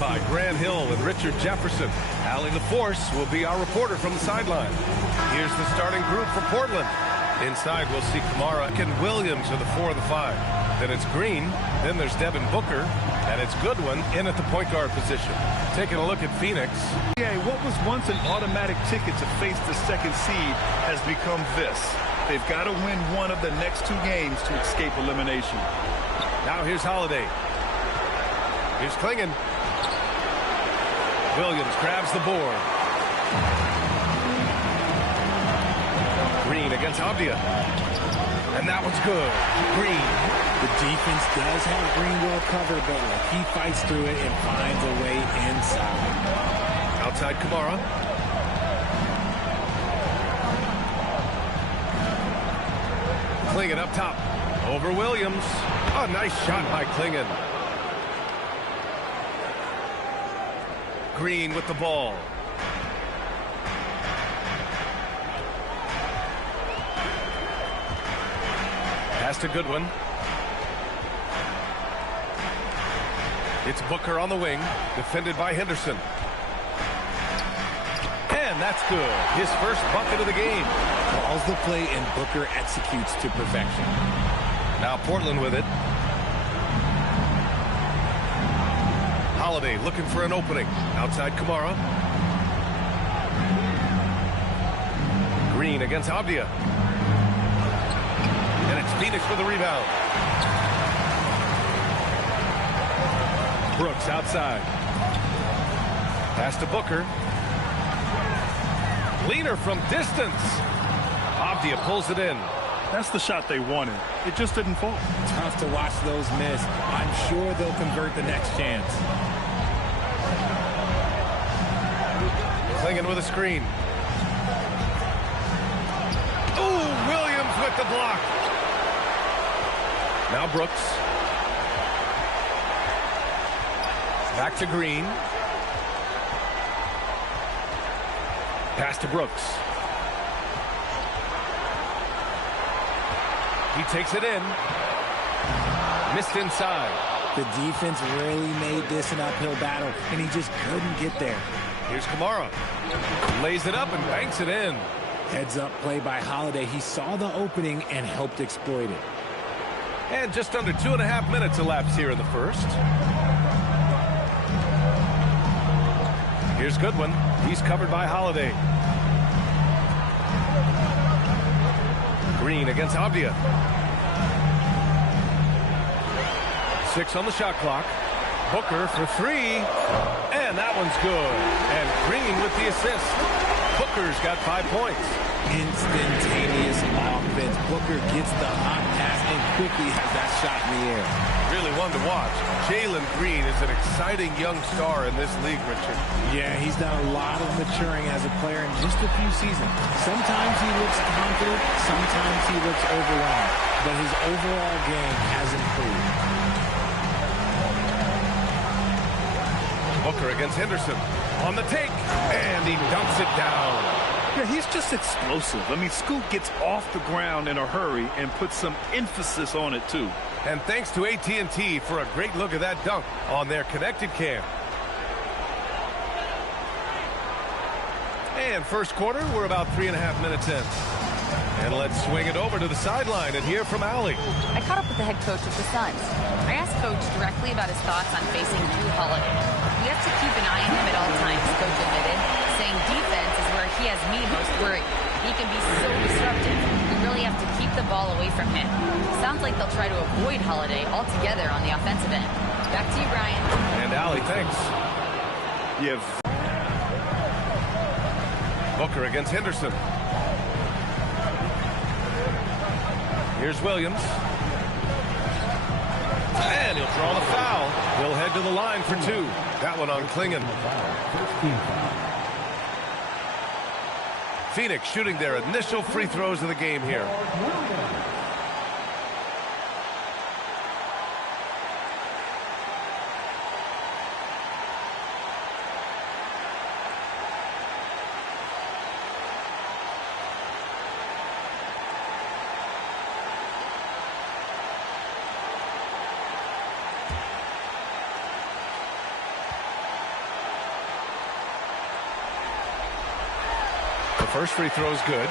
by Grant Hill and Richard Jefferson. Allie LaForce will be our reporter from the sideline. Here's the starting group for Portland. Inside, we'll see Kamara and Williams are the 4 of the 5. Then it's Green. Then there's Devin Booker. And it's Goodwin in at the point guard position. Taking a look at Phoenix. Yeah, what was once an automatic ticket to face the second seed has become this. They've got to win one of the next 2 games to escape elimination. Now here's Holiday. Here's Klingon. Williams grabs the board. Green against Avdia. And that one's good. Green. The defense does have Green well covered, but he fights through it and finds a way inside. Outside Kamara. Klingon up top. Over Williams. A nice shot by Klingon. Green with the ball. Pass to Goodwin. It's Booker on the wing, defended by Henderson. And that's good. His first bucket of the game. Calls the play and Booker executes to perfection. Now Portland with it. Holiday looking for an opening. Outside Kamara. Green against Avdia. And it's Phoenix for the rebound. Brooks outside. Pass to Booker. Leaner from distance. Avdia pulls it in. That's the shot they wanted. It just didn't fall. Tough to watch those miss. I'm sure they'll convert the next chance. Klingon with a screen. Ooh, Williams with the block. Now Brooks. Back to Green. Pass to Brooks. He takes it in. Missed inside. The defense really made this an uphill battle, and he just couldn't get there. Here's Kamara. Lays it up and banks it in. Heads up play by Holiday. He saw the opening and helped exploit it. And just under 2.5 minutes elapsed here in the first. Here's Goodwin. He's covered by Holiday. Green against Avdia. 6 on the shot clock. Booker for 3. And that one's good. And Green with the assist. Booker's got 5 points. Instantaneous offense. Booker gets the hot pass and quickly has that shot in the air. Really one to watch. Jalen Green is an exciting young star in this league, Richard. Yeah, he's done a lot of maturing as a player in just a few seasons. Sometimes he looks confident, sometimes he looks overwhelmed, but his overall game has improved. Booker against Henderson. On the take, and he dumps it down. Yeah, he's just explosive. I mean, Scoot gets off the ground in a hurry and puts some emphasis on it, too. And thanks to AT&T for a great look at that dunk on their connected cam. And first quarter, we're about 3.5 minutes in. And let's swing it over to the sideline and hear from Allie. I caught up with the head coach of the Suns. I asked Coach directly about his thoughts on facing Jrue Holiday. We have to keep an eye on him at all times, Coach admitted, saying defense is where he has me most worried. He can be so disruptive. We really have to keep the ball away from him. Sounds like they'll try to avoid Holiday altogether on the offensive end. Back to you, Brian. And Allie, thanks. Yeah. Booker against Henderson. Here's Williams. And he'll draw the foul. He'll head to the line for 2. That one on Klingon. Phoenix shooting their initial free throws of the game here. first free throw is good.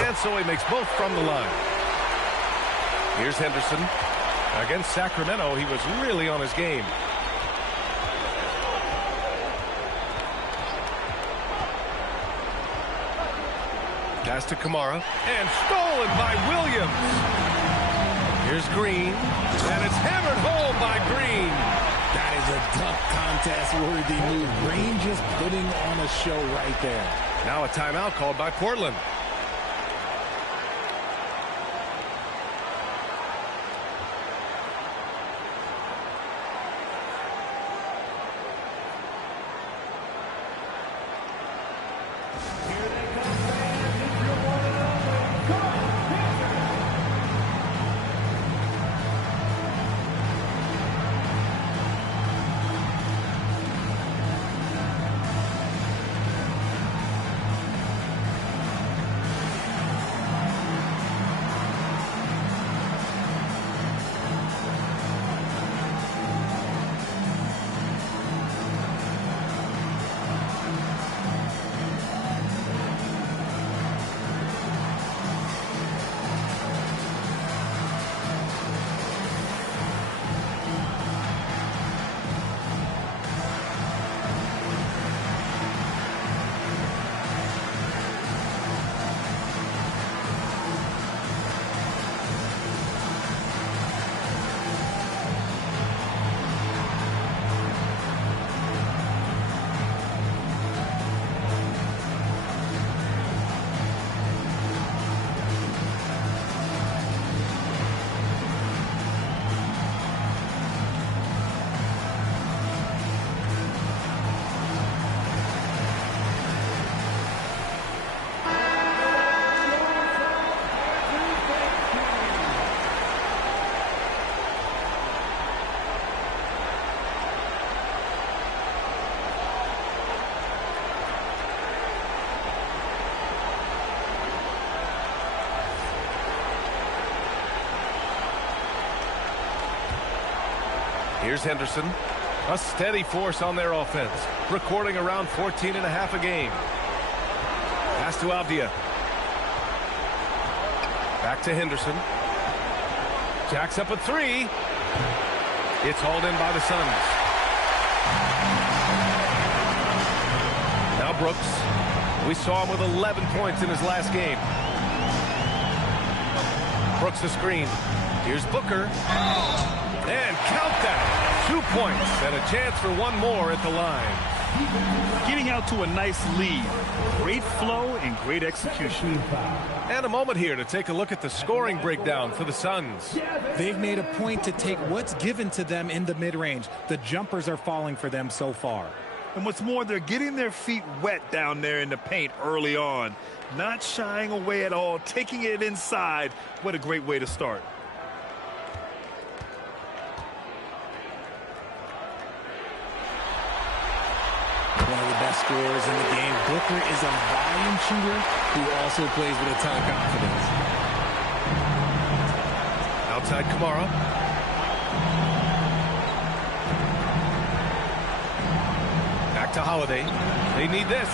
And so he makes both from the line. Here's Henderson. Against Sacramento, he was really on his game. Pass to Kamara. And stolen by Williams. Here's Green. And it's hammered home by Green. That is a tough contest-worthy move. Green just putting on a show right there. Now a timeout called by Portland. Here's Henderson. A steady force on their offense, recording around 14.5 a game. Pass to Avdia. Back to Henderson. Jacks up a three. It's hauled in by the Suns. Now Brooks. We saw him with 11 points in his last game. Brooks the screen. Here's Booker. And count that. 2 points and a chance for one more at the line. Getting out to a nice lead. Great flow and great execution. And a moment here to take a look at the scoring breakdown for the Suns. They've made a point to take what's given to them in the mid-range. The jumpers are falling for them so far. And what's more, they're getting their feet wet down there in the paint early on. Not shying away at all, taking it inside. What a great way to start. One of the best scorers in the game. Booker is a volume shooter who also plays with a ton of confidence. Outside Kamara. Back to Holiday. They need this.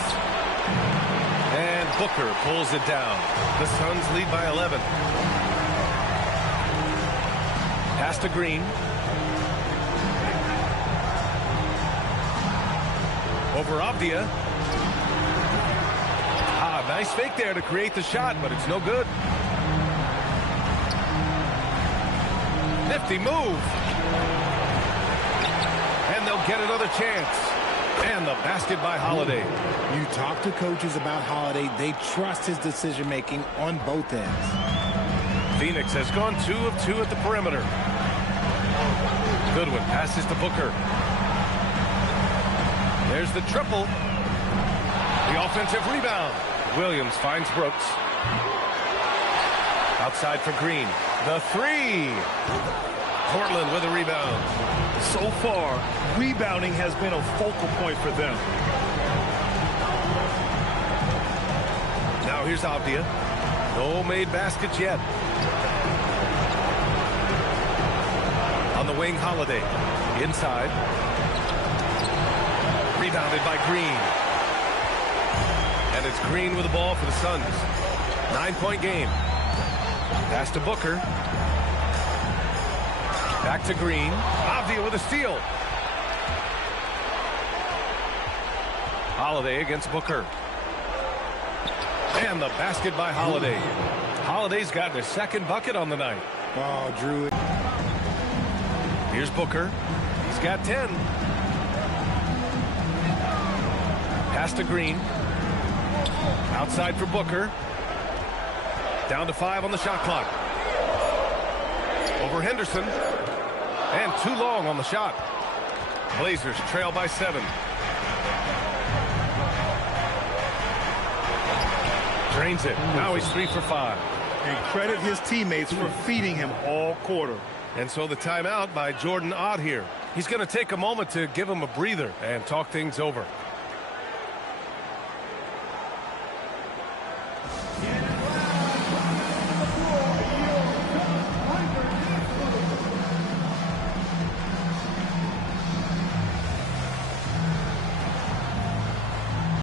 And Booker pulls it down. The Suns lead by 11. Pass to Green. Over Avdia. Nice fake there to create the shot, but it's no good. Nifty move. And they'll get another chance. And the basket by Holiday. You talk to coaches about Holiday, they trust his decision-making on both ends. Phoenix has gone 2 of 2 at the perimeter. Goodwin passes to Booker. There's the triple. The offensive rebound. Williams finds Brooks. Outside for Green. The three. Portland with a rebound. So far, rebounding has been a focal point for them. Now here's Avdia. No made baskets yet. On the wing, Holiday. Inside. Rebounded by Green. And it's Green with the ball for the Suns. 9-point game. Pass to Booker. Back to Green. Avdia with a steal. Holiday against Booker. And the basket by Holiday. Holiday's got his second bucket on the night. Oh, Drew. Here's Booker. He's got 10. Pass to Green. Outside for Booker. Down to 5 on the shot clock. Over Henderson. And too long on the shot. Blazers trail by 7. Drains it. Now he's 3 for 5. And credit his teammates for feeding him all quarter. And so the timeout by Jordan Ott here. He's going to take a moment to give him a breather and talk things over.